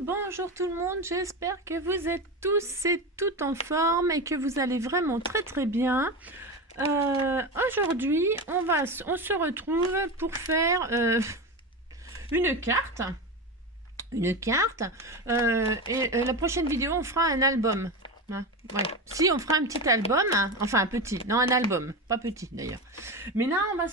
bonjour tout le monde, j'espère que vous êtes tous et toutes en forme et que vous allez vraiment très bien. Aujourd'hui, on se retrouve pour faire une carte. La prochaine vidéo, on fera un album. Hein, ouais. Si, on fera un petit album, hein, enfin un petit, non un album, pas petit d'ailleurs. Mais là, on va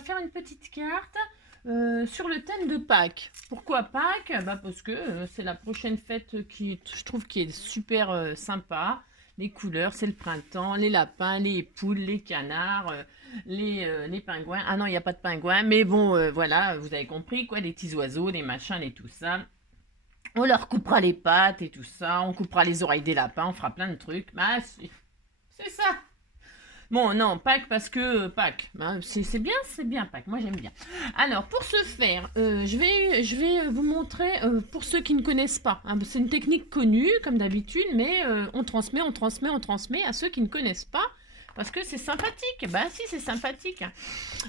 faire une petite carte. Sur le thème de Pâques. Pourquoi Pâques? Parce que c'est la prochaine fête qui, je trouve, qui est super sympa. Les couleurs, c'est le printemps, les lapins, les poules, les canards, les pingouins. Ah non, il n'y a pas de pingouins, mais bon, voilà, vous avez compris, quoi, les petits oiseaux, les machins, et tout ça. On leur coupera les pattes et tout ça, on coupera les oreilles des lapins, on fera plein de trucs. C'est ça. Bon, non, Pâques parce que Pâques, hein, c'est bien Pâques, moi j'aime bien. Alors, pour ce faire, je vais vous montrer, pour ceux qui ne connaissent pas, hein, c'est une technique connue, comme d'habitude, mais on transmet à ceux qui ne connaissent pas, parce que c'est sympathique. Bah si, c'est sympathique.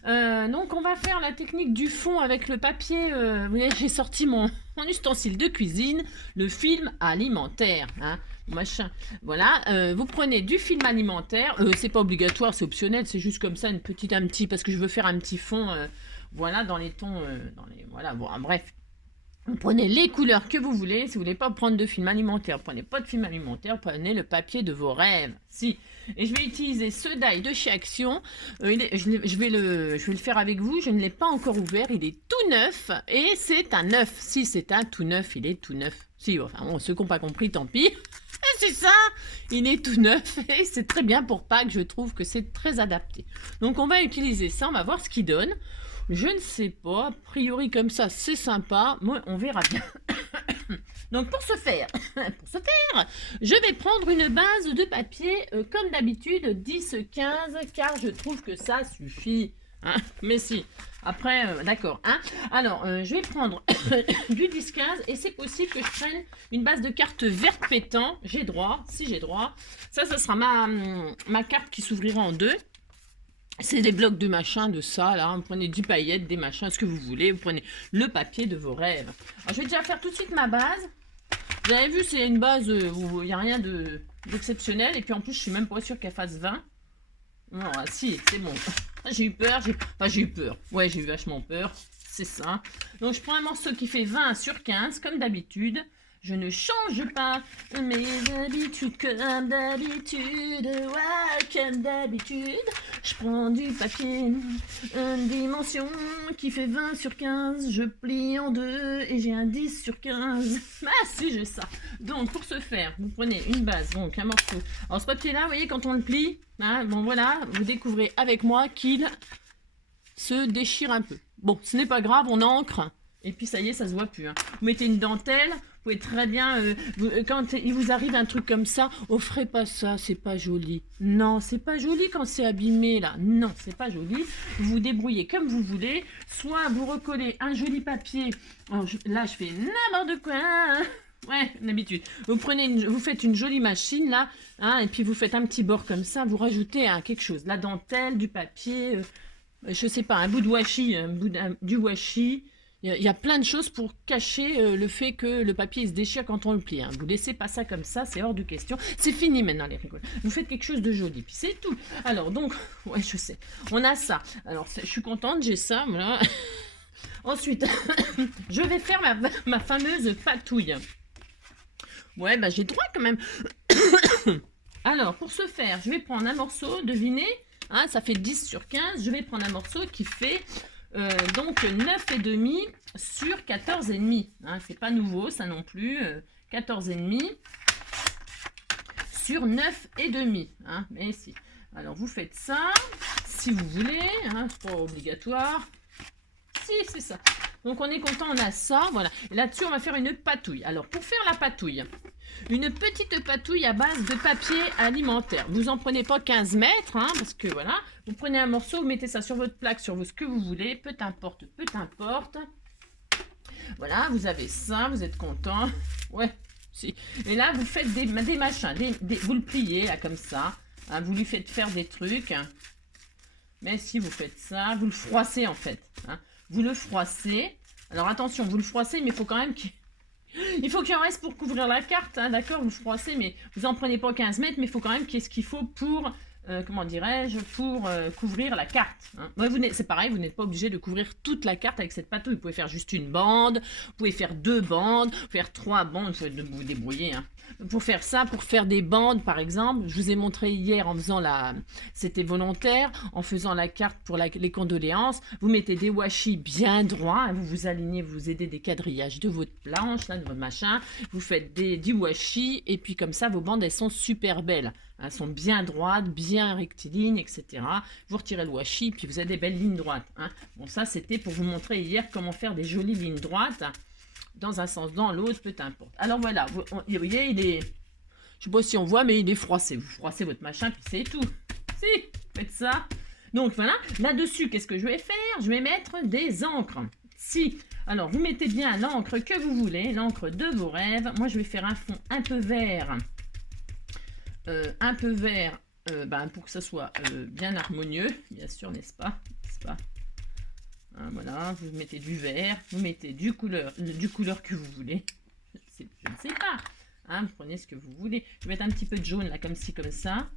Donc, on va faire la technique du fond avec le papier. Vous voyez, j'ai sorti mon ustensile de cuisine, le film alimentaire, hein. Machin. Voilà, vous prenez du film alimentaire, c'est pas obligatoire, c'est optionnel, c'est juste comme ça un petit, parce que je veux faire un petit fond, voilà, dans les tons, voilà, bon, bref. Vous prenez les couleurs que vous voulez. Si vous voulez pas prendre de film alimentaire, prenez pas de film alimentaire, prenez le papier de vos rêves. Si. Et je vais utiliser ce die de chez Action. Je vais le faire avec vous. Je ne l'ai pas encore ouvert. Il est tout neuf. Et c'est un neuf. Si, c'est un tout neuf. Il est tout neuf. Si, enfin, bon, ceux qui n'ont pas compris, tant pis. C'est ça. Il est tout neuf. Et c'est très bien pour Pâques. Je trouve que c'est très adapté. Donc, on va utiliser ça. On va voir ce qu'il donne. Je ne sais pas, a priori comme ça c'est sympa, moi on verra bien. Donc pour ce faire, je vais prendre une base de papier comme d'habitude 10-15 car je trouve que ça suffit. Hein, mais si, après d'accord. Hein. Alors je vais prendre du 10-15 et c'est possible que je prenne une base de carte verte pétant. J'ai droit, si j'ai droit. Ça sera ma carte qui s'ouvrira en deux. C'est des blocs de machin, de ça, là. Vous prenez du paillettes, des machins, ce que vous voulez. Vous prenez le papier de vos rêves. Alors, je vais déjà faire tout de suite ma base. Vous avez vu, c'est une base où il n'y a rien d'exceptionnel. Et puis, en plus, je suis même pas sûre qu'elle fasse 20. Non, si, c'est bon. J'ai eu peur. J'ai eu peur. Ouais, j'ai eu vachement peur. C'est ça. Donc, je prends un morceau qui fait 20/15, comme d'habitude. Je ne change pas mes habitudes comme d'habitude, ouais, comme d'habitude. Je prends du papier, une dimension qui fait 20/15, je plie en deux et j'ai un 10/15. Ah si, j'ai ça. Donc pour ce faire, vous prenez une base, donc un morceau. Alors ce papier-là, vous voyez, quand on le plie, hein, bon voilà, vous découvrez avec moi qu'il se déchire un peu. Bon, ce n'est pas grave, on encre. Et puis ça y est, ça se voit plus. Hein. Vous mettez une dentelle, vous pouvez très bien, quand il vous arrive un truc comme ça, offrez pas ça, c'est pas joli. Non, c'est pas joli quand c'est abîmé là. Non, c'est pas joli. Vous vous débrouillez comme vous voulez. Soit vous recollez un joli papier. Alors, là, je fais n'importe quoi. Hein. Ouais, d'habitude. Vous faites une jolie machine là, hein, et puis vous faites un petit bord comme ça. Vous rajoutez quelque chose, la dentelle, du papier, je sais pas, un bout de washi, du washi. Il y a plein de choses pour cacher le fait que le papier se déchire quand on le plie. Hein. Vous laissez pas ça comme ça, c'est hors de question. C'est fini maintenant les rigoles. Vous faites quelque chose de joli, puis c'est tout. Alors donc, ouais je sais, on a ça. Alors je suis contente, j'ai ça, voilà. Ensuite, je vais faire ma fameuse patouille. Ouais, bah j'ai droit quand même. Alors pour ce faire, je vais prendre un morceau, devinez, hein, ça fait 10/15. Je vais prendre un morceau qui fait... donc 9,5 sur 14,5. Hein, c'est pas nouveau ça non plus. 14,5 sur 9,5. Hein, mais si. Alors vous faites ça si vous voulez. Hein, c'est pas obligatoire. Si, c'est ça. Donc on est content, on a ça. Voilà. Et là-dessus, on va faire une patouille. Alors pour faire la patouille, une petite patouille à base de papier alimentaire. Vous en prenez pas 15 mètres, hein, parce que voilà. Vous prenez un morceau, vous mettez ça sur votre plaque, sur ce que vous voulez, peu importe, peu importe. Voilà, vous avez ça, vous êtes content. Ouais, si. Et là, vous faites des machins, vous le pliez là comme ça. Hein, vous lui faites faire des trucs. Mais si vous faites ça, vous le froissez en fait. Hein. Vous le froissez. Alors attention, vous le froissez, mais il faut quand même qu'il Il faut qu'il en reste pour couvrir la carte, hein, d'accord, vous froissez, mais vous en prenez pas 15 mètres, mais il faut quand même qu'est-ce qu'il faut pour, comment dirais-je, pour couvrir la carte. Hein. Ouais, c'est pareil, vous n'êtes pas obligé de couvrir toute la carte avec cette patouille. Vous pouvez faire juste une bande, vous pouvez faire 2 bandes, faire 3 bandes, il faut vous débrouiller. Hein. Pour faire ça, pour faire des bandes par exemple, je vous ai montré hier en faisant c'était volontaire, en faisant la carte pour les condoléances, vous mettez des washi bien droits, hein, vous vous alignez, vous aidez des quadrillages de votre planche, là, de votre machin, vous faites du washi, et puis comme ça vos bandes elles sont super belles, hein, elles sont bien droites, bien rectilignes, etc. Vous retirez le washi, puis vous avez des belles lignes droites. Hein. Bon, ça c'était pour vous montrer hier comment faire des jolies lignes droites, dans un sens, dans l'autre, peu importe. Alors voilà, vous voyez, il est, je sais pas si on voit, mais il est froissé. Vous froissez votre machin, puis c'est tout. Si, faites ça. Donc voilà, là-dessus, qu'est-ce que je vais faire? Je vais mettre des encres. Si, alors vous mettez bien l'encre que vous voulez, l'encre de vos rêves. Moi, je vais faire un fond un peu vert. Pour que ça soit bien harmonieux, bien sûr, n'est-ce pas? Hein, voilà, vous mettez du vert, vous mettez du couleur que vous voulez. Je ne sais pas. Hein, vous prenez ce que vous voulez. Je vais mettre un petit peu de jaune là, comme ci, comme ça.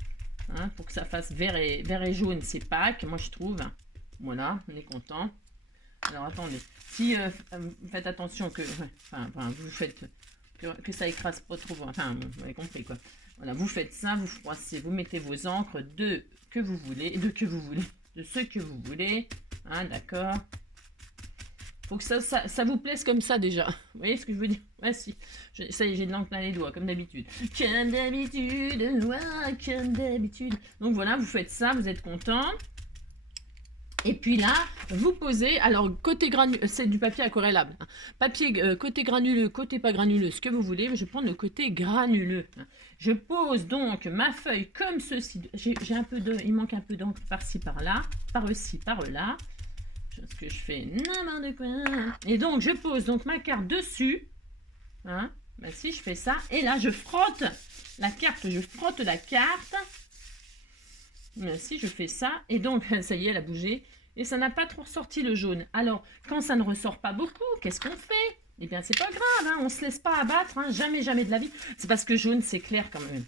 Hein, pour que ça fasse vert et jaune, c'est Pâques, moi je trouve. Voilà, on est content. Alors attendez, si vous faites attention que, vous faites que ça écrase pas trop. Enfin, vous avez compris quoi. Voilà, vous faites ça, vous froissez, vous mettez vos encres de ce que vous voulez. Hein, d'accord. Faut que ça vous plaise comme ça déjà. Vous voyez ce que je veux dire? Ouais, si. Ça y est, j'ai de l'encre plein les doigts, comme d'habitude. Comme d'habitude. Donc voilà, vous faites ça, vous êtes content. Et puis là, vous posez, alors côté granuleux, c'est du papier aquarellable. Hein. Papier côté granuleux, côté pas granuleux, ce que vous voulez, je vais prendre le côté granuleux. Hein. Je pose donc ma feuille comme ceci. J'ai un peu il manque un peu d'encre par-ci, par-là, par-ci, par-là. Ce que je fais n'importe quoi. Et donc, je pose donc ma carte dessus. Hein. Ben, si je fais ça, et là, je frotte la carte. Si je fais ça, et donc, ça y est, elle a bougé. Et ça n'a pas trop ressorti le jaune. Alors, quand ça ne ressort pas beaucoup, qu'est-ce qu'on fait? Eh bien, c'est pas grave, hein, on ne se laisse pas abattre, hein, jamais, jamais de la vie. C'est parce que jaune, c'est clair quand même.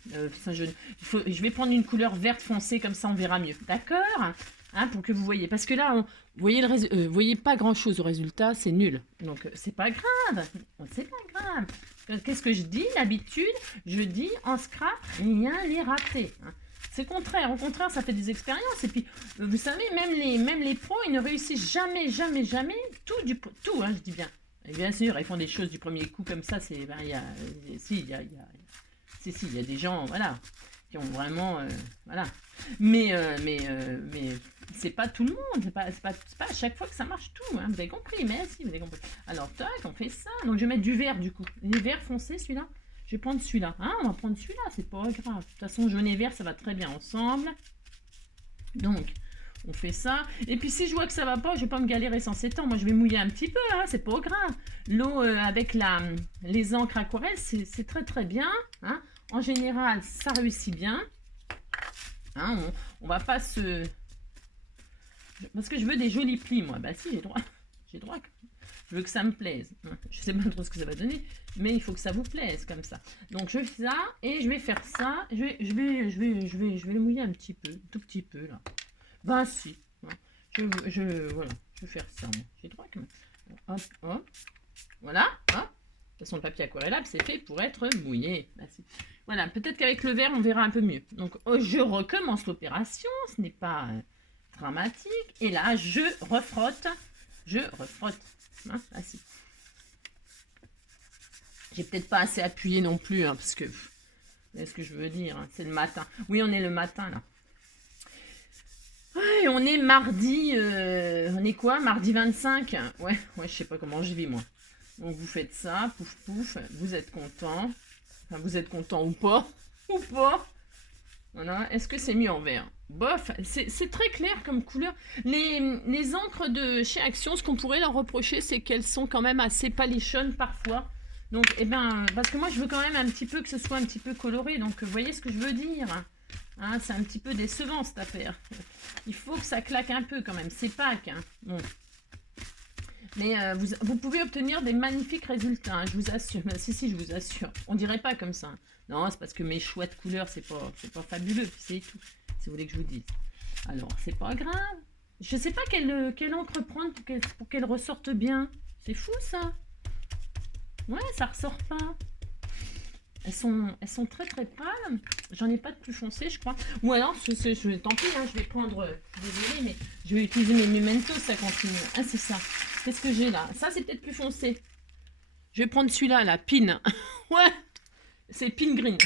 Jaune. Je vais prendre une couleur verte foncée, comme ça on verra mieux. D'accord? Hein, pour que vous voyez. Parce que là, vous voyez pas grand-chose au résultat, c'est nul. Donc, c'est pas grave. C'est pas grave. Qu'est-ce que je dis d'habitude? Je dis, en scrap, rien n'est raté. Hein. C'est le contraire. Au contraire, ça fait des expériences. Et puis, vous savez, même les pros, ils ne réussissent jamais tout, hein, je dis bien. Et bien sûr, ils font des choses du premier coup comme ça. Il y a des gens, voilà, qui ont vraiment, voilà. Mais c'est pas tout le monde. C'est pas à chaque fois que ça marche tout. Hein, vous avez compris, merci, vous avez compris. Alors, tac, on fait ça. Donc, je vais mettre du vert du coup. Du vert foncé, celui-là. Je vais prendre celui-là. Hein, on va prendre celui-là, c'est pas grave. De toute façon, jaune et vert, ça va très bien ensemble. Donc, on fait ça. Et puis, si je vois que ça va pas, je vais pas me galérer sans s'étendre. Moi, je vais mouiller un petit peu, hein, c'est pas grave. L'eau avec les encres aquarelles, c'est très très bien. Hein. En général, ça réussit bien. Hein, on va pas se... Parce que je veux des jolis plis, moi. Bah si, j'ai droit. J'ai droit. Je veux que ça me plaise. Je sais pas trop ce que ça va donner, mais il faut que ça vous plaise comme ça. Donc je fais ça et je vais faire ça. Je vais le mouiller un petit peu, tout petit peu là. Ben si. Voilà. Je vais faire ça. J'ai droit quand même. Hop, hop. Voilà. Hop. De toute façon, le papier aquarellable, c'est fait pour être mouillé. Ben, si. Voilà. Peut-être qu'avec le verre, on verra un peu mieux. Donc je recommence l'opération. Ce n'est pas dramatique. Et là, je refrotte. Hein, ainsi. J'ai peut-être pas assez appuyé non plus, hein, parce que... Vous voyez ce que je veux dire, hein, c'est le matin. Oui, on est le matin, là. Ouais, on est mardi... on est quoi? Mardi 25? Ouais, je sais pas comment je vis, moi. Donc, vous faites ça, pouf, pouf, vous êtes content. Enfin, vous êtes content ou pas. Ou pas. Voilà. Est-ce que c'est mieux en vert? Bof, c'est très clair comme couleur. Les encres de chez Action, ce qu'on pourrait leur reprocher, c'est qu'elles sont quand même assez palichonnes parfois. Donc, parce que moi, je veux quand même un petit peu que ce soit un petit peu coloré. Donc, vous voyez ce que je veux dire? Hein, c'est un petit peu décevant, cette affaire. Il faut que ça claque un peu quand même. C'est Pâques. Hein. Bon. Mais vous pouvez obtenir des magnifiques résultats, hein, je vous assure. Si, je vous assure. On dirait pas comme ça. Non, c'est parce que mes choix de couleurs, c'est pas fabuleux, c'est tout. Si vous voulez que je vous dise. Alors, c'est pas grave. Je sais pas quelle encre prendre pour qu'elle ressorte bien. C'est fou, ça. Ouais, ça ressort pas. Elles sont très très pâles. J'en ai pas de plus foncé, je crois. Ou alors, tant pis, hein, je vais prendre... désolée, mais je vais utiliser mes Memento, ça continue. Ah, c'est ça. Qu'est-ce que j'ai là? Ça, c'est peut-être plus foncé. Je vais prendre celui-là, la Pin. Ouais, c'est Pin Green.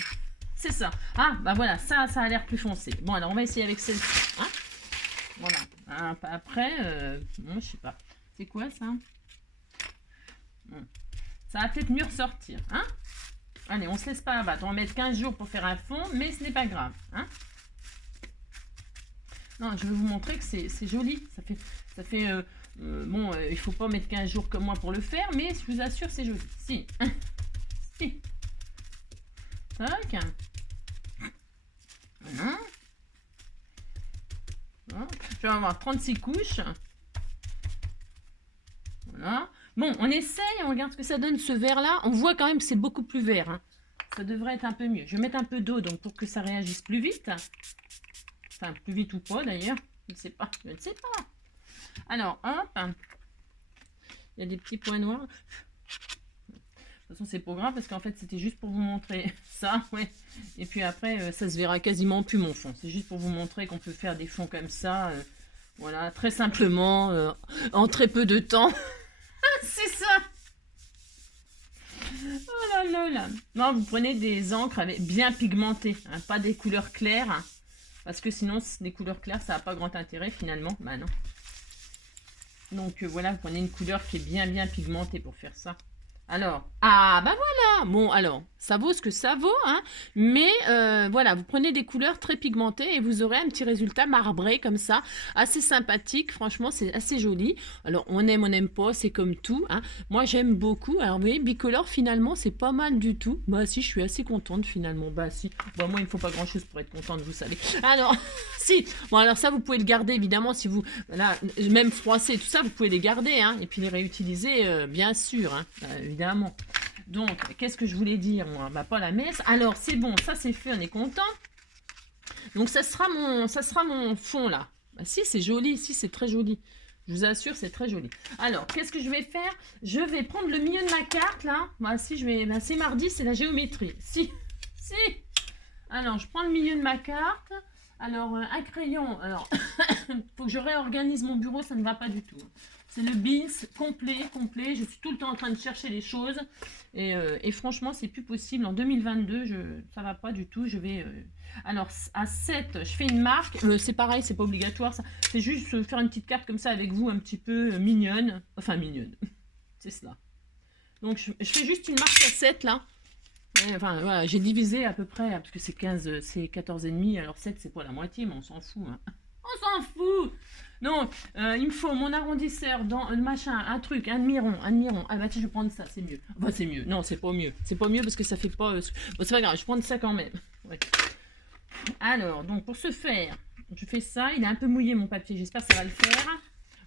C'est ça. Ah, bah voilà, ça a l'air plus foncé. Bon, alors, on va essayer avec celle-ci. Hein, voilà. Après, bon, je sais pas. C'est quoi, ça? Ça va peut-être mieux ressortir. Hein? Allez, on se laisse pas abattre. On va mettre 15 jours pour faire un fond, mais ce n'est pas grave. Hein? Non, je vais vous montrer que c'est joli. Ça fait bon, il faut pas mettre 15 jours comme moi pour le faire, mais je vous assure, c'est joli. Si. Si. Tac. Voilà. Voilà. Je vais avoir 36 couches. Voilà. Bon, on essaye, on regarde ce que ça donne ce vert-là. On voit quand même que c'est beaucoup plus vert. Hein. Ça devrait être un peu mieux. Je vais mettre un peu d'eau donc pour que ça réagisse plus vite. Enfin, plus vite ou pas d'ailleurs. Je ne sais pas. Je ne sais pas. Alors, hop. Il y a des petits points noirs. De toute façon, c'est pas grave parce qu'en fait, c'était juste pour vous montrer ça. Ouais. Et puis après, ça se verra quasiment plus mon fond. C'est juste pour vous montrer qu'on peut faire des fonds comme ça. Voilà, très simplement, en très peu de temps. C'est ça. Oh là là là. Non, vous prenez des encres bien pigmentées, hein, pas des couleurs claires. Hein, parce que sinon, des couleurs claires, ça n'a pas grand intérêt finalement. Bah non. Donc voilà, vous prenez une couleur qui est bien pigmentée pour faire ça. Alors, ah bah voilà, bon alors, ça vaut ce que ça vaut, hein, mais voilà, vous prenez des couleurs très pigmentées et vous aurez un petit résultat marbré comme ça, assez sympathique, franchement c'est assez joli. Alors on n'aime pas, c'est comme tout, hein. Moi j'aime beaucoup, alors vous voyez, bicolore finalement c'est pas mal du tout, bah si je suis assez contente finalement, bah si, bon moi il ne faut pas grand chose pour être contente vous savez. Alors, si, bon alors ça vous pouvez le garder évidemment si vous, voilà, même froisser tout ça vous pouvez les garder, hein, et puis les réutiliser bien sûr, hein, évidemment. Donc, qu'est-ce que je voulais dire, moi? Bah, pas la messe. Alors, c'est bon, ça c'est fait, on est content. Donc, ça sera mon fond, là. Bah, si, c'est joli, si, c'est très joli. Je vous assure, c'est très joli. Alors, qu'est-ce que je vais faire? Je vais prendre le milieu de ma carte, là. Bah, si, bah, c'est mardi, c'est la géométrie. Si, si. Alors, je prends le milieu de ma carte. Alors, un crayon. Alors, il faut que je réorganise mon bureau, ça ne va pas du tout. C'est le bins complet. Je suis tout le temps en train de chercher les choses. Et franchement, c'est plus possible. En 2022, ça va pas du tout. Je vais... alors, à 7, je fais une marque. C'est pareil, c'est pas obligatoire. C'est juste faire une petite carte comme ça avec vous, un petit peu mignonne. Enfin, mignonne. C'est cela. Donc, je fais juste une marque à 7, là. Enfin, voilà, j'ai divisé à peu près, parce que c'est 15, c'est 14,5. Alors 7, c'est pas la moitié, mais on s'en fout. Hein. On s'en fout. Donc, il me faut mon arrondisseur, dans machin, un truc, un demi-rond. Ah bah tiens, je vais prendre ça, c'est mieux. Enfin, c'est mieux. Non, c'est pas mieux. C'est pas mieux parce que ça fait pas... bon, c'est pas grave, je vais prendre ça quand même. Ouais. Alors, donc, pour ce faire, je fais ça. Il est un peu mouillé, mon papier. J'espère que ça va le faire.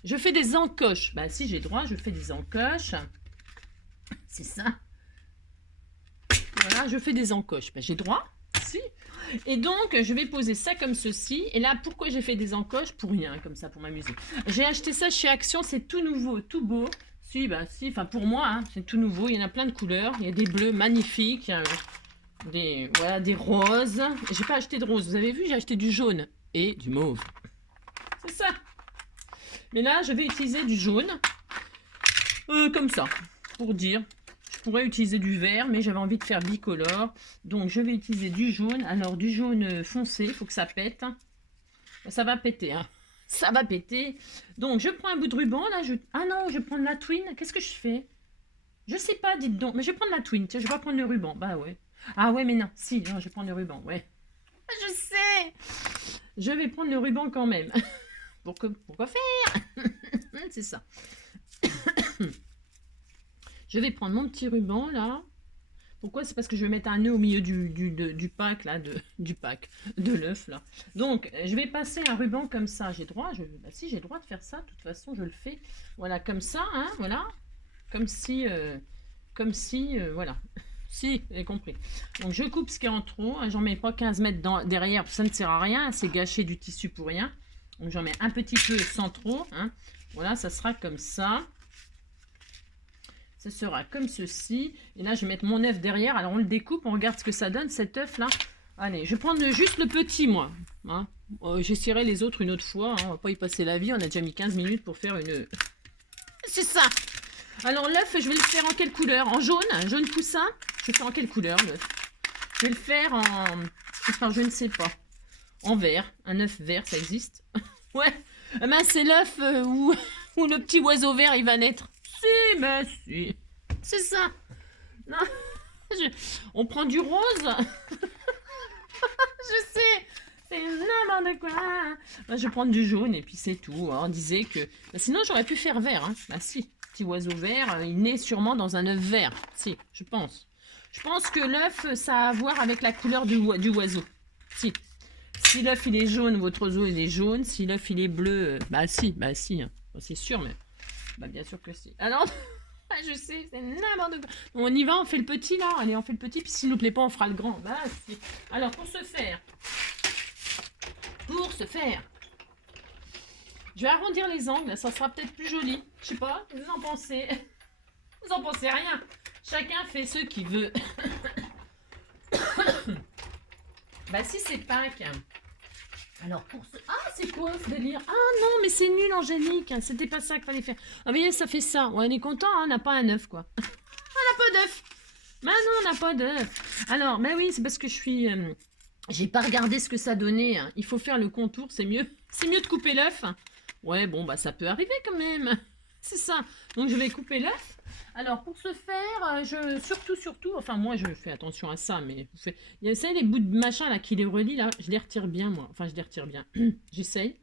Je fais des encoches. Bah, si j'ai droit, je fais des encoches. C'est ça. Voilà, je fais des encoches. Ben, j'ai droit, si. Et donc, je vais poser ça comme ceci. Et là, pourquoi j'ai fait des encoches? Pour rien, comme ça, pour m'amuser. J'ai acheté ça chez Action, c'est tout nouveau, tout beau. Si, ben si, enfin pour moi, hein, c'est tout nouveau. Il y en a plein de couleurs. Il y a des bleus magnifiques, voilà, des roses. J'ai pas acheté de rose, vous avez vu, j'ai acheté du jaune et du mauve. C'est ça. Mais là, je vais utiliser du jaune. Comme ça, pour dire... Je pourrais utiliser du vert, mais j'avais envie de faire bicolore. Donc, je vais utiliser du jaune. Alors, du jaune foncé, il faut que ça pète. Ça va péter, hein. Ça va péter. Donc, je prends un bout de ruban, là. Ah non, je vais prendre la twine. Qu'est-ce que je fais? Je sais pas, dites donc. Mais je vais prendre la twine. Tiens, je vais pas prendre le ruban. Bah ouais. Ah ouais, mais non. Si, non, je vais prendre le ruban, ouais. Je sais. Je vais prendre le ruban quand même. Pourquoi faire? C'est ça. Je vais prendre mon petit ruban, là. Pourquoi? C'est parce que je vais mettre un nœud au milieu du pack, là, de l'œuf, là. Donc, je vais passer un ruban comme ça. J'ai droit, bah, si, j'ai le droit de faire ça. De toute façon, je le fais. Voilà, comme ça, hein, voilà. Comme si, voilà. Si, vous avez compris. Donc, je coupe ce qui est en trop. J'en mets pas 15 mètres derrière, ça ne sert à rien. C'est gâcher du tissu pour rien. Donc, j'en mets un petit peu sans trop, hein. Voilà, ça sera comme ça. Ce sera comme ceci. Et là, je vais mettre mon œuf derrière. Alors, on le découpe. On regarde ce que ça donne, cet œuf-là. Allez, je vais prendre juste le petit, moi. Hein. J'essaierai les autres une autre fois. Hein. On va pas y passer la vie. On a déjà mis 15 minutes pour faire une... C'est ça. Alors, l'œuf, je vais le faire en quelle couleur? En jaune? Jaune poussin? Je vais faire en quelle couleur, l'œuf? Je vais le faire en... Enfin, je ne sais pas. En vert. Un œuf vert, ça existe. Ouais. Eh ben, c'est l'œuf où le petit oiseau vert, il va naître. Si, mais si. C'est ça. Non. On prend du rose. Je sais. C'est n'importe quoi. Bah, je vais prendre du jaune et puis c'est tout. On disait que... Bah, sinon, j'aurais pu faire vert. Hein. Bah si. Petit oiseau vert, il naît sûrement dans un œuf vert. Si, je pense. Je pense que l'œuf, ça a à voir avec la couleur du oiseau. Si. Si l'œuf, il est jaune, votre oiseau, il est jaune. Si l'œuf, il est bleu, bah si. Hein. Bon, c'est sûr, mais... Bah bien sûr que si. Alors, je sais, c'est n'importe quoi. Bon, on y va, on fait le petit là. Allez, on fait le petit, puis s'il nous plaît pas, on fera le grand. Bah si. Alors, pour ce faire, je vais arrondir les angles, ça sera peut-être plus joli. Je sais pas, vous en pensez? Vous en pensez rien. Chacun fait ce qu'il veut. Bah si c'est Pâques. Alors pour ce... Ah, c'est quoi ce délire? Ah non, mais c'est nul, Angélique. C'était pas ça qu'il fallait faire. Ah, mais ça fait ça. Ouais, on est content, hein, on n'a pas un œuf, quoi. On n'a pas d'œuf. Mais non, on n'a pas d'œuf. Alors, mais oui, c'est parce que je suis... J'ai pas regardé ce que ça donnait. Hein. Il faut faire le contour, c'est mieux. C'est mieux de couper l'œuf. Ouais, bon, bah ça peut arriver quand même. C'est ça. Donc, je vais couper l'œuf. Alors, pour ce faire, surtout, enfin, moi, je fais attention à ça, mais il y a, vous savez, les bouts de machin, là, qui les relient, là, je les retire bien, moi. Enfin, je les retire bien. J'essaye.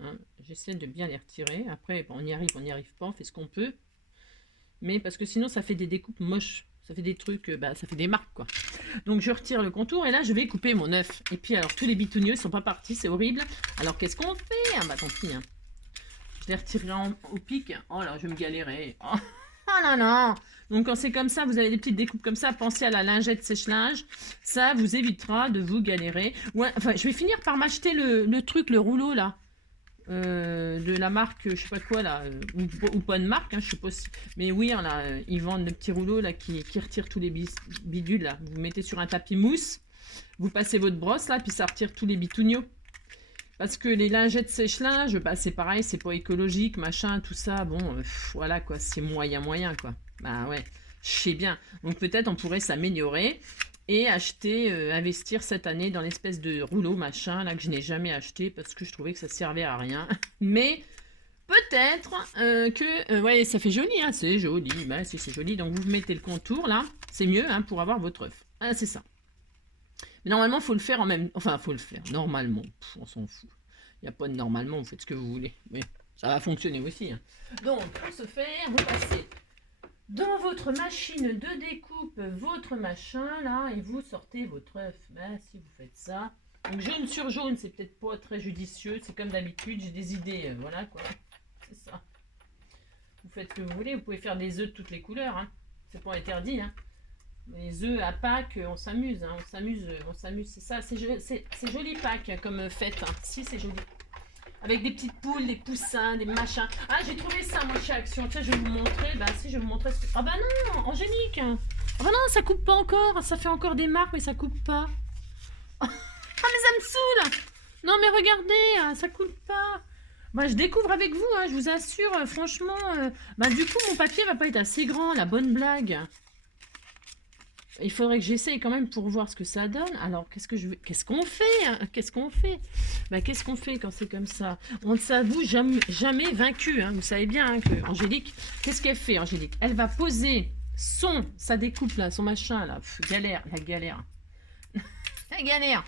Hein, j'essaie de bien les retirer. Après, on y arrive pas, on fait ce qu'on peut. Mais parce que sinon, ça fait des découpes moches. Ça fait des trucs, bah, ça fait des marques, quoi. Donc, je retire le contour, et là, je vais couper mon œuf. Et puis, alors, tous les bitounieux sont pas partis, c'est horrible. Alors, qu'est-ce qu'on fait? Ah, bah, tant pis, hein. Je les retirerai au pic. Oh là, je vais me galérer. Oh. Oh non, non. Donc, quand c'est comme ça, vous avez des petites découpes comme ça, pensez à la lingette sèche-linge. Ça vous évitera de vous galérer. Ouais, enfin, je vais finir par m'acheter le truc, le rouleau, là. De la marque, je sais pas quoi, là. Ou pas de marque, hein, je sais pas si... Mais oui, hein, là, ils vendent le petit rouleau, là, qui retire tous les bidules, là. Vous mettez sur un tapis mousse, vous passez votre brosse, là, puis ça retire tous les bitounios. Parce que les lingettes sèche-linge, bah, c'est pareil, c'est pas écologique, machin, tout ça. Bon, voilà quoi, c'est moyen quoi. Bah ouais, je sais bien. Donc peut-être on pourrait s'améliorer et acheter, investir cette année dans l'espèce de rouleau machin là que je n'ai jamais acheté parce que je trouvais que ça servait à rien. Mais peut-être ouais, ça fait joli, hein, c'est joli. Bah si c'est joli, donc vous mettez le contour là, c'est mieux hein, pour avoir votre œuf. Ah, c'est ça. Mais normalement, il faut le faire en même... Enfin, il faut le faire. Normalement. On s'en fout. Il n'y a pas de normalement. Vous faites ce que vous voulez. Mais ça va fonctionner aussi. Hein. Donc, pour ce faire, vous passez dans votre machine de découpe, votre machin, là, et vous sortez votre œuf. Ben, si vous faites ça. Donc, jaune sur jaune, c'est peut-être pas très judicieux. C'est comme d'habitude. J'ai des idées. Voilà, quoi. C'est ça. Vous faites ce que vous voulez. Vous pouvez faire des œufs de toutes les couleurs. Hein. C'est pas interdit, hein. Les œufs à Pâques, on s'amuse, hein, on s'amuse, c'est ça, c'est joli Pâques comme fête, hein. Si c'est joli, avec des petites poules, des poussins, des machins. Ah j'ai trouvé ça moi chez Action, tiens je vais vous montrer, bah si je vais vous montrer, ah bah non, Angélique, ah bah non ça coupe pas encore, ça fait encore des marques mais ça coupe pas. Ah mais ça me saoule. Non mais regardez, ça coupe pas. Bah, je découvre avec vous, hein, je vous assure, franchement, bah du coup mon papier va pas être assez grand, la bonne blague. Il faudrait que j'essaye quand même pour voir ce que ça donne. Alors, qu'est-ce qu'on fait hein? Qu'est-ce qu'on fait? Bah, qu'est-ce qu'on fait quand c'est comme ça? On ne s'avoue jamais vaincu. Hein. Vous savez bien hein, que Angélique, qu'est-ce qu'elle fait, Angélique? Elle va poser sa découpe, là, son machin, là. Pff, galère, la galère. La galère.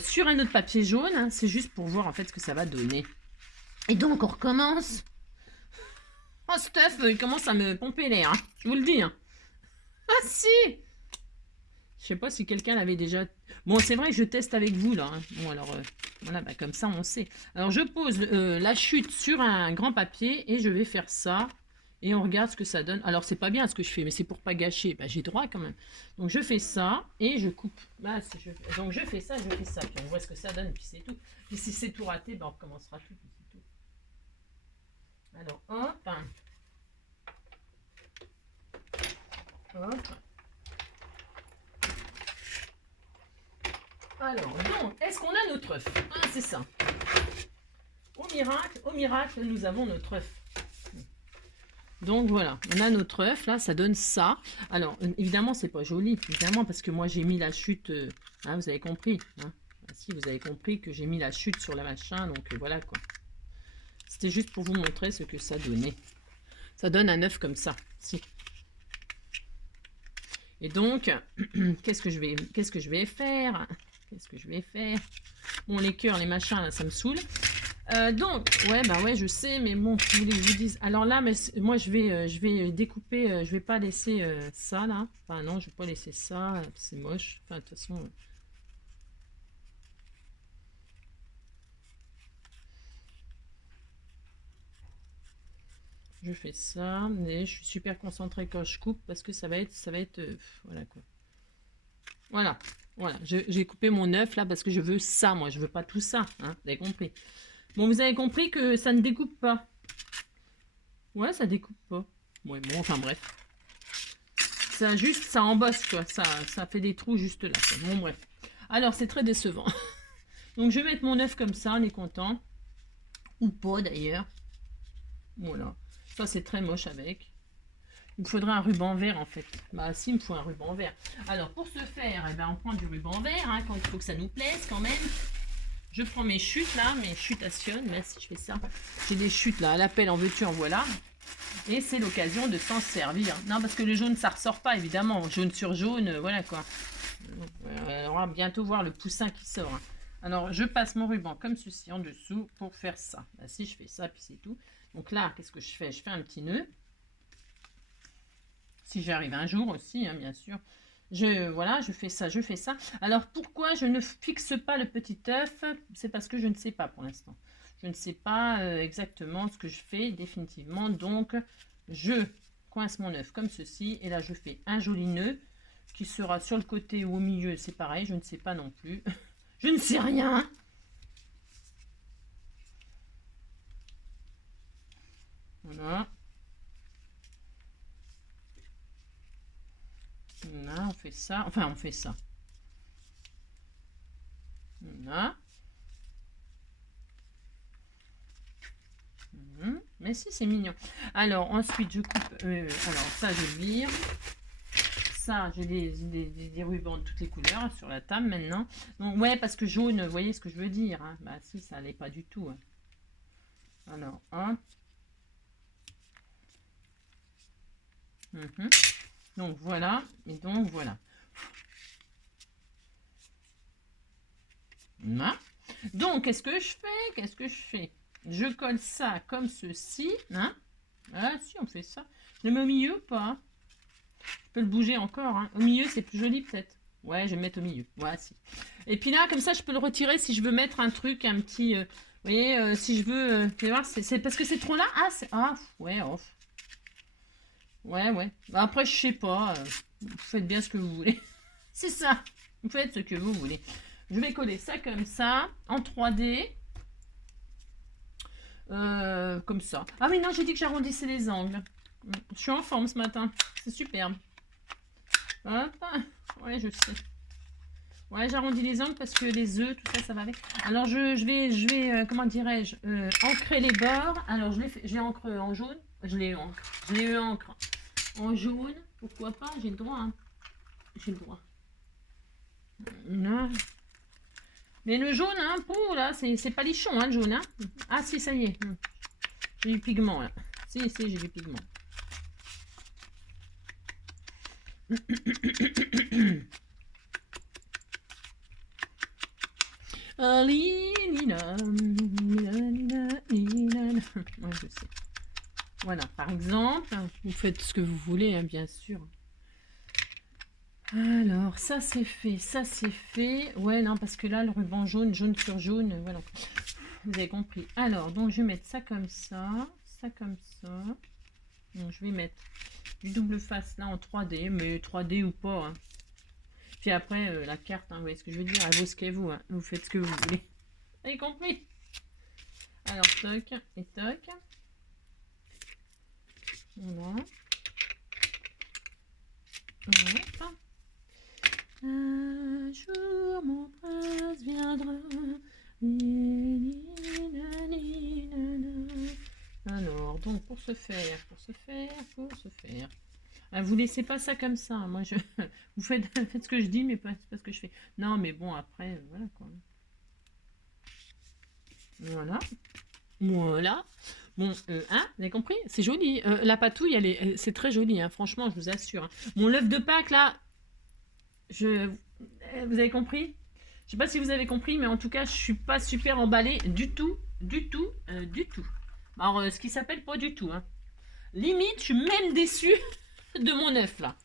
Sur un autre papier jaune. Hein, c'est juste pour voir, en fait, ce que ça va donner. Et donc, on recommence. Oh, Stuff, il commence à me pomper l'air. Hein, je vous le dis. Hein. Ah, si! Je sais pas si quelqu'un l'avait déjà... Bon, c'est vrai que je teste avec vous, là. Hein. Bon, alors, voilà, bah, comme ça, on sait. Alors, je pose la chute sur un grand papier et je vais faire ça. Et on regarde ce que ça donne. Alors, c'est pas bien ce que je fais, mais c'est pour pas gâcher. Bah, j'ai droit quand même. Donc, je fais ça et je coupe. Bah, donc, je fais ça, puis on voit ce que ça donne, puis c'est tout. Puis si c'est tout raté, bah, on recommencera tout, puis c'est tout. Alors, hop. Hop. Alors, donc, est-ce qu'on a notre œuf? Ah, c'est ça. Au miracle, nous avons notre œuf. Donc voilà, on a notre œuf, là, ça donne ça. Alors, évidemment, c'est pas joli, évidemment, parce que moi, j'ai mis la chute, hein, vous avez compris. Hein. Si, vous avez compris que j'ai mis la chute sur la machin, donc voilà, quoi. C'était juste pour vous montrer ce que ça donnait. Ça donne un œuf comme ça, si. Et donc, qu'est-ce que je vais faire? Qu'est-ce que je vais faire? Bon, les cœurs, les machins, là, ça me saoule. Donc, ouais, bah ouais, je sais, mais bon, vous voulez que je vous dise. Alors là, mais moi, je vais découper, je vais pas laisser ça, là. Enfin, non, je vais pas laisser ça, c'est moche. Enfin, de toute façon... Je fais ça, mais je suis super concentrée quand je coupe parce que ça va être, voilà, quoi. Voilà. Voilà, j'ai coupé mon œuf là parce que je veux ça, moi, je veux pas tout ça, hein, vous avez compris. Bon, vous avez compris que ça ne découpe pas. Ouais, ça découpe pas. Ouais, bon, enfin bref. Ça juste, ça embosse, quoi, ça fait des trous juste là, quoi. Bon, bref. Alors, c'est très décevant. Donc, je vais mettre mon œuf comme ça, on est content. Ou pas, d'ailleurs. Voilà. Ça, c'est très moche avec. Il me faudrait un ruban vert en fait. Bah si, il me faut un ruban vert. Alors pour ce faire, eh ben, on prend du ruban vert, hein, quand il faut que ça nous plaise quand même. Je prends mes chutes là, mes chutations, merci, je fais ça. J'ai des chutes là, à l'appel en veux-tu, en voilà. Et c'est l'occasion de s'en servir. Non, parce que le jaune ça ressort pas évidemment. Jaune sur jaune, voilà quoi. On va bientôt voir le poussin qui sort. Hein. Alors je passe mon ruban comme ceci en dessous pour faire ça. Bah, si je fais ça, puis c'est tout. Donc là, qu'est-ce que je fais? Je fais un petit nœud. Si j'arrive un jour aussi, hein, bien sûr. Voilà, je fais ça. Alors, pourquoi je ne fixe pas le petit œuf? C'est parce que je ne sais pas pour l'instant. Je ne sais pas exactement ce que je fais définitivement. Donc, je coince mon œuf comme ceci. Et là, je fais un joli nœud qui sera sur le côté ou au milieu. C'est pareil, je ne sais pas non plus. Je ne sais rien. Voilà. Là, on fait ça. Enfin, on fait ça. Voilà. Mais si, c'est mignon. Alors, ensuite, je coupe... alors, ça, je vire. Ça, j'ai des rubans de toutes les couleurs sur la table maintenant. Donc, ouais, parce que jaune, vous voyez ce que je veux dire. Hein. Bah si, ça n'allait pas du tout. Hein. Alors, hop. Donc, voilà. Et donc, voilà. Là. Donc, qu'est-ce que je fais? Je colle ça comme ceci. Hein. Ah, si, on fait ça. Je le mets au milieu ou pas? Je peux le bouger encore. Hein. Au milieu, c'est plus joli peut-être. Ouais, je vais le mettre au milieu. Voilà, si. Et puis là, comme ça, je peux le retirer si je veux mettre un truc, un petit... vous voyez, si je veux... tu voir, c'est parce que c'est trop là. Ah, ouais, off. Ouais. Bah, après, je sais pas. Vous faites bien ce que vous voulez. C'est ça. Vous faites ce que vous voulez. Je vais coller ça comme ça, en 3D. Comme ça. Ah oui, non, j'ai dit que j'arrondissais les angles. Je suis en forme ce matin. C'est superbe. Hop. Ouais, je sais. Ouais, j'arrondis les angles parce que les œufs, tout ça, ça va avec. Alors, je vais comment dirais-je, ancrer les bords. Alors, j'ai encre en jaune. Je l'ai encre en jaune. Pourquoi pas? J'ai le droit. Hein. J'ai le droit. Là. Mais le jaune, hein, pour là, c'est pas lichon, hein, le jaune. Hein. Ah, si, ça y est. J'ai du pigment, là. Si, j'ai du pigment. Ouais, je sais. Voilà, par exemple, vous faites ce que vous voulez, hein, bien sûr. Alors, ça c'est fait, ça c'est fait. Ouais, non, parce que là, le ruban jaune, jaune sur jaune, voilà. Vous avez compris. Alors, donc je vais mettre ça comme ça comme ça. Donc, je vais mettre du double face là en 3D, mais 3D ou pas. Hein. Puis après, la carte, hein, vous voyez ce que je veux dire, elle vaut ce qu'elle vaut. Hein. Vous faites ce que vous voulez. Vous avez compris? Alors, toc et toc. Voilà. Hop. Un jour mon prince viendra. Alors, donc pour ce faire. Ah, vous laissez pas ça comme ça. Moi, vous faites ce que je dis, mais pas ce que je fais. Non, mais bon, après, voilà quoi. Voilà. Voilà. Bon, hein, vous avez compris? C'est joli. La patouille, c'est très joli, hein, franchement, je vous assure. Hein. Mon l'œuf de Pâques, là, vous avez compris? Je sais pas si vous avez compris, mais en tout cas, je suis pas super emballée du tout, du tout, du tout. Alors, ce qui s'appelle pas du tout. Hein. Limite, je suis même déçue de mon œuf, là.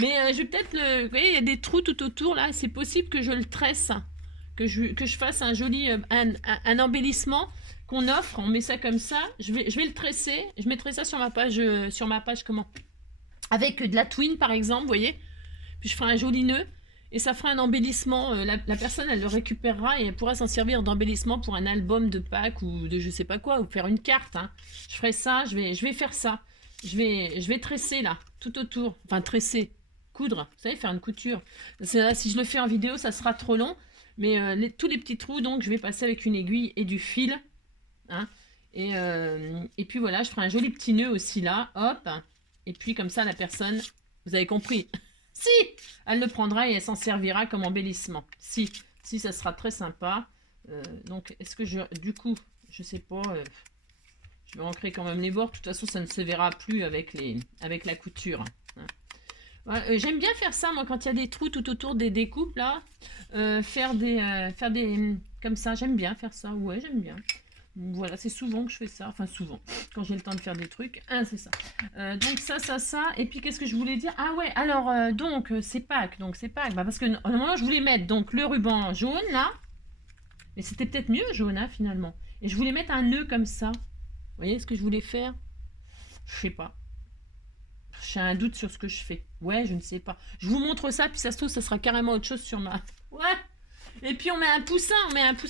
Mais je vais peut-être le... Vous voyez, il y a des trous tout autour, là. C'est possible que je le tresse, que je fasse un joli... un embellissement qu'on offre. On met ça comme ça. Je vais le tresser. Je mettrai ça sur ma page... comment? Avec de la twine, par exemple, vous voyez. Puis je ferai un joli nœud. Et ça fera un embellissement. La personne, elle le récupérera et elle pourra s'en servir d'embellissement pour un album de Pâques ou de je sais pas quoi, ou faire une carte. Hein. Je ferai ça, je vais faire ça. Je vais tresser là, tout autour. Enfin, tresser, coudre. Vous savez, faire une couture. Là, si je le fais en vidéo, ça sera trop long. Mais tous les petits trous, donc, je vais passer avec une aiguille et du fil. Hein. Et puis voilà, je ferai un joli petit nœud aussi là. Hop. Et puis comme ça, la personne, vous avez compris. Si, elle le prendra et elle s'en servira comme embellissement. Si, ça sera très sympa. Donc, est-ce que du coup, je sais pas, je vais ancrer quand même les bords. De toute façon, ça ne se verra plus avec la couture. Hein. Ouais, j'aime bien faire ça, moi, quand il y a des trous tout autour des découpes, là. Faire des comme ça, j'aime bien faire ça. Ouais, j'aime bien. Voilà, c'est souvent que je fais ça. Enfin, souvent, quand j'ai le temps de faire des trucs. Hein, c'est ça. Donc, ça. Et puis, qu'est-ce que je voulais dire? Ah ouais, alors, donc, c'est Pâques. Donc, c'est Pâques. Bah, parce que, normalement, je voulais mettre donc le ruban jaune, là. Mais c'était peut-être mieux jaune, hein, finalement. Et je voulais mettre un nœud comme ça. Vous voyez ce que je voulais faire? Je sais pas. J'ai un doute sur ce que je fais. Ouais, je ne sais pas. Je vous montre ça, puis ça se trouve, ça sera carrément autre chose sur ma... Ouais. Et puis on met un poussin,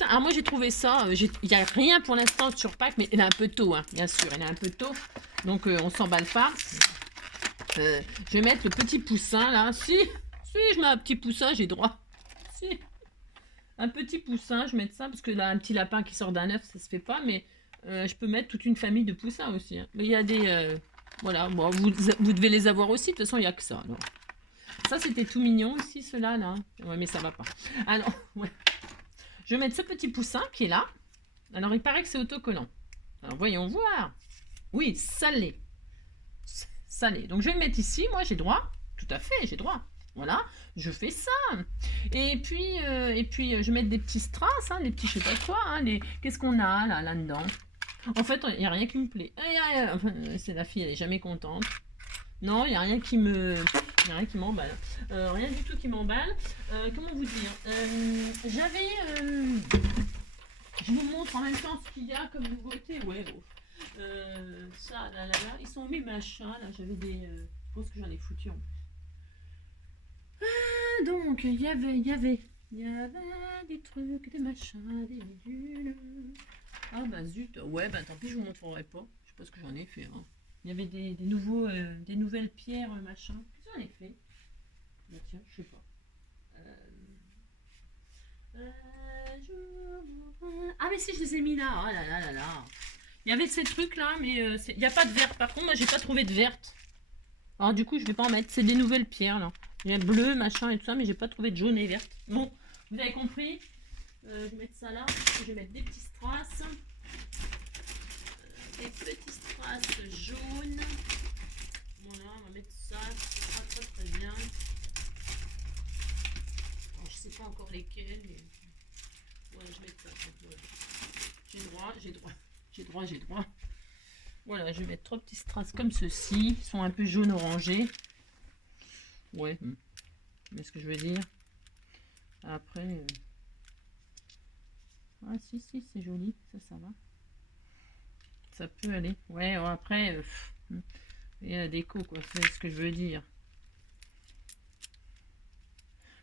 Alors moi j'ai trouvé ça, il n'y a rien pour l'instant sur Pâques, mais il est un peu tôt, hein, bien sûr, il est un peu tôt. Donc on s'emballe pas. Je vais mettre le petit poussin là. Si, je mets un petit poussin, j'ai droit. Si. Un petit poussin, je mets ça, parce que là, un petit lapin qui sort d'un œuf, ça se fait pas, mais je peux mettre toute une famille de poussins aussi. Hein. Mais il y a des... voilà, bon, vous devez les avoir aussi, de toute façon, il n'y a que ça. Alors. Ça, c'était tout mignon aussi, ceux-là, là. Ouais, mais ça va pas. Alors, ouais. Je vais mettre ce petit poussin qui est là. Alors, il paraît que c'est autocollant. Alors, voyons voir. Oui, salé. Salé. Donc, je vais le mettre ici. Moi, j'ai droit. Tout à fait, j'ai droit. Voilà, je fais ça. Et puis, je vais mettre des petits strass, hein, des petits je sais pas quoi. Hein, qu'est-ce qu'on a là-dedans? En fait, il n'y a rien qui me plaît. C'est la fille, elle est jamais contente. Non, il n'y a rien qui m'emballe. Rien du tout qui m'emballe. Comment vous dire? Je vous montre en même temps ce qu'il y a comme nouveauté. Ouais, oh. Ça, là. Ils sont où mes machins? Là, j'avais des... je pense que j'en ai foutu en plus. Ah, donc, il y avait des trucs, des machins, des bidules. Ah bah zut. Ouais, bah tant pis, je vous montrerai pas. Je sais pas ce que j'en ai fait. Hein. Il y avait des nouvelles pierres, machin. Qu'est-ce que j'en ai fait? Bah tiens, je sais pas. Ah mais si, je les ai mis là. Oh là là là là. Il y avait ces trucs là, mais il n'y a pas de verte. Par contre, moi j'ai pas trouvé de verte. Alors du coup, je vais pas en mettre. C'est des nouvelles pierres là. Il y a bleu, machin et tout ça, mais j'ai pas trouvé de jaune et verte. Bon, vous avez compris. Je vais mettre ça là. Je vais mettre des petits strass. Des petits strass jaunes. Voilà, on va mettre ça. Ça sera très très bien. Alors, je sais pas encore lesquels, mais... Ouais, je vais mettre ça. Voilà. J'ai droit. Voilà, je vais mettre 3 petits strass comme ceci. Ils sont un peu jaune orangé. Ouais. Mais ce que je veux dire. Après... Ah si, si, c'est joli. Ça va. Ça peut aller. Ouais, après... il y a la déco, quoi. C'est ce que je veux dire.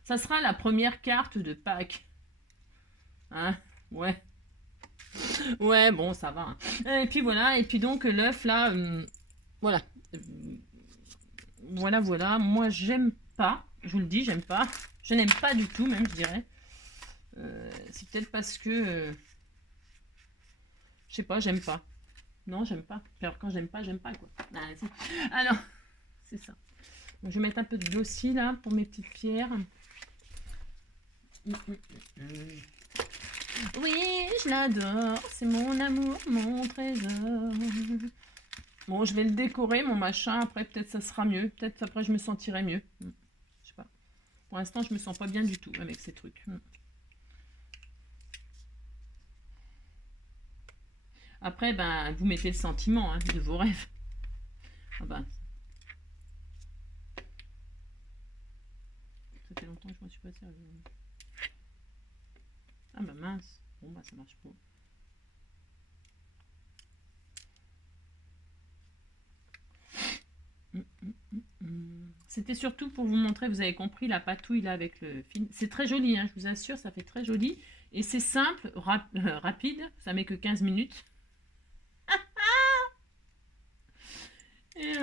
Ça sera la première carte de Pâques. Hein? Ouais. Ouais, bon, ça va. Et puis voilà. Et puis donc, l'œuf, là... voilà. Voilà. Moi, j'aime pas. Je vous le dis, j'aime pas. Je n'aime pas du tout, même, je dirais. C'est peut-être parce que... je sais pas, j'aime pas. Non, j'aime pas. Alors, quand j'aime pas, quoi. Alors, c'est ça. Donc, je vais mettre un peu de glossy, là, pour mes petites pierres. Oui, je l'adore. C'est mon amour, mon trésor. Bon, je vais le décorer, mon machin. Après, peut-être ça sera mieux. Peut-être après, je me sentirai mieux. Je sais pas. Pour l'instant, je me sens pas bien du tout avec ces trucs. Après, ben, vous mettez le sentiment hein, de vos rêves. Ah ben. Ça fait longtemps que je m'en suis pas servi. Ah bah mince. Bon bah ça marche pas. C'était surtout pour vous montrer, vous avez compris, la patouille là avec le film. C'est très joli, hein, je vous assure, ça fait très joli. Et c'est simple, rapide, ça met que 15 minutes. Et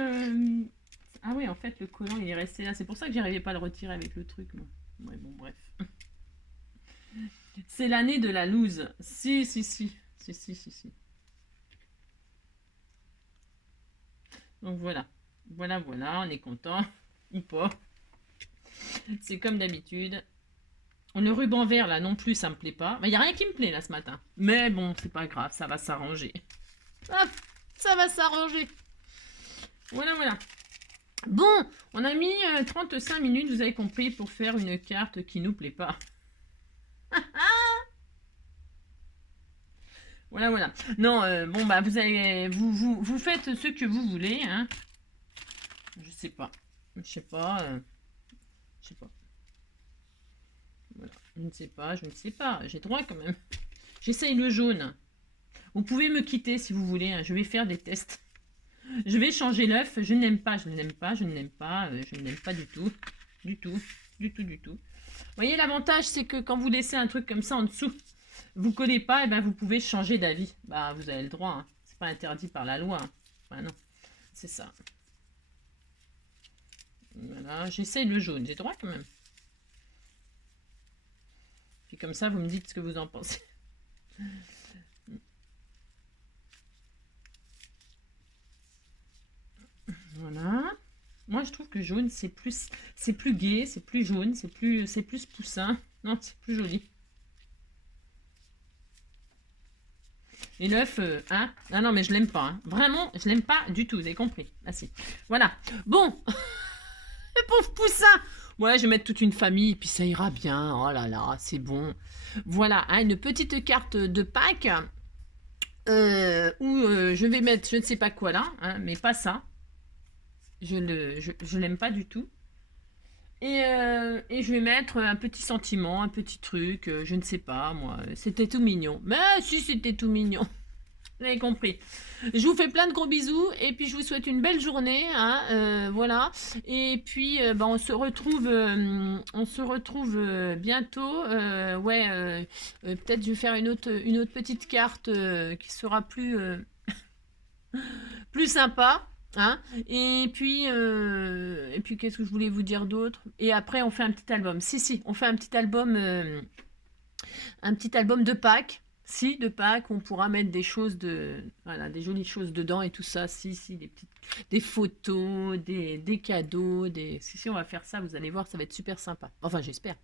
ah oui, en fait, le collant, il est resté là. C'est pour ça que j'arrivais pas à le retirer avec le truc, moi. Ouais, bon, bref. C'est l'année de la loose. Si. Donc voilà. Voilà, on est content. Ou pas. C'est comme d'habitude. Le ruban vert, là, non plus, ça me plaît pas. Il n'y a rien qui me plaît, là, ce matin. Mais bon, c'est pas grave, ça va s'arranger. Hop, ça va s'arranger. Voilà. Bon, on a mis 35 minutes, vous avez compris, pour faire une carte qui nous plaît pas. Voilà. Non, bon, bah, vous faites ce que vous voulez, hein. Je sais pas. Je sais pas. Voilà. Je ne sais pas. J'ai droit quand même. J'essaye le jaune. Vous pouvez me quitter si vous voulez. Hein. Je vais faire des tests. Je vais changer l'œuf. Je n'aime pas du tout. Du tout. Vous voyez, l'avantage, c'est que quand vous laissez un truc comme ça en dessous, vous collez pas, et ben vous pouvez changer d'avis. Bah, vous avez le droit. Hein. C'est pas interdit par la loi. Hein. Bah, non. C'est ça. Voilà. J'essaye le jaune. J'ai droit quand même. Puis comme ça, vous me dites ce que vous en pensez. Voilà. Moi, je trouve que jaune, c'est plus gai, c'est plus jaune, c'est plus poussin. Non, c'est plus joli. Et l'œuf, hein? Ah non, mais je l'aime pas. Hein. Vraiment, je l'aime pas du tout. Vous avez compris? Ah si. Voilà. Bon. Le pauvre poussin. Ouais, je vais mettre toute une famille, puis ça ira bien. Oh là là, c'est bon. Voilà, hein, une petite carte de Pâques. Où je vais mettre je ne sais pas quoi là, hein, mais pas ça. Je l'aime pas du tout. Et je vais mettre un petit sentiment, un petit truc, je ne sais pas, moi. C'était tout mignon. Mais si, c'était tout mignon. Vous avez compris. Je vous fais plein de gros bisous et puis je vous souhaite une belle journée. Hein, voilà. Et puis bah, on se retrouve bientôt. Peut-être je vais faire une autre petite carte qui sera plus, plus sympa. Hein, et puis qu'est-ce que je voulais vous dire d'autre? Et après on fait un petit album. Si, on fait un petit album de Pâques. Si, de Pâques, on pourra mettre des choses des jolies choses dedans et tout ça. Si, des photos, des cadeaux, Si, on va faire ça, vous allez voir, ça va être super sympa. Enfin, j'espère.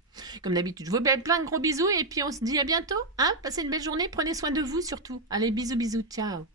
Comme d'habitude, je vous fais plein de gros bisous et puis on se dit à bientôt. Hein, passez une belle journée, prenez soin de vous surtout. Allez, bisous, ciao.